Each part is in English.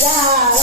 ಸದಾ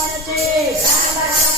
Ramanati.